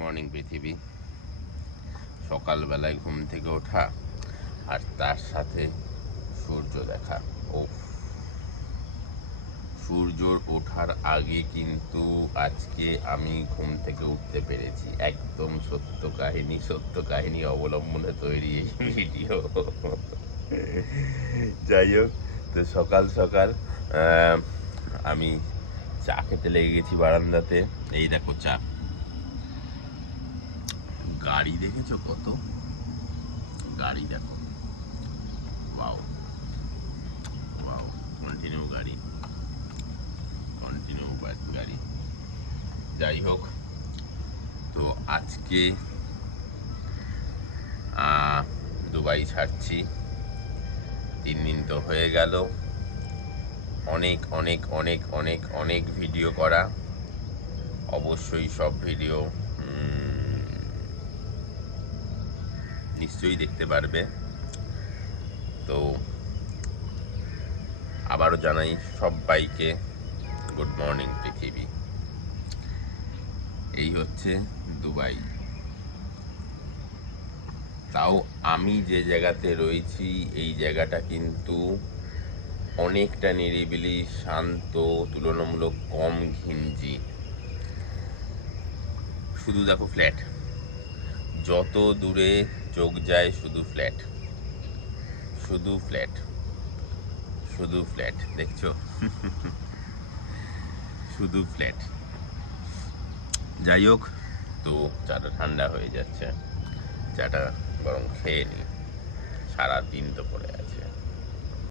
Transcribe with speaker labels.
Speaker 1: Morning পৃথিবী। সকালবেলায় ঘুম থেকে ওঠা আর তার সাথে সূর্য দেখা। ও সূর্যর ওঠার আগে কিন্তু আজকে আমি ঘুম থেকে উঠতে পেরেছি। একদম সত্য কাহিনী সত্য কাহিনী অবলম্বনে তৈরি এই ভিডিও। যাই হোক, তো সকাল সকাল আমি চা খেতে লেগে গেছি বারান্দাতে। এই দেখো চা। গাড়ি দেখেছ কত? গাড়ি দেখো। ওয়াও ওয়াও কন্টিনিউ গাড়ি। কন্টিনিউ গাড়ি। যাই হোক, তো আজকে দুবাই ছাড়ছি। তিন দিন তো হয়ে গেল। অনেক অনেক অনেক অনেক অনেক ভিডিও করা। অবশ্যই সব ভিডিও নিশ্চয়ই দেখতে পারবে। তো আবারও জানাই সবাইকে গুড মর্নিং পৃথিবী। এই হচ্ছে দুবাই। তাও আমি যে জায়গাতে রয়েছি, এই জায়গাটা কিন্তু অনেকটা নিরিবিলি, শান্ত, তুলনামূলক কম ঘিঞ্জি। শুধু দেখো ফ্ল্যাট যত দূরে চোখ যায়, শুধু ফ্ল্যাট শুধু ফ্ল্যাট শুধু ফ্ল্যাট দেখছ? শুধু ফ্ল্যাট যাই হোক, তো চাটা ঠান্ডা হয়ে যাচ্ছে। চাটা গরম খেয়ে নি। সারা দিন তো পড়ে আছে।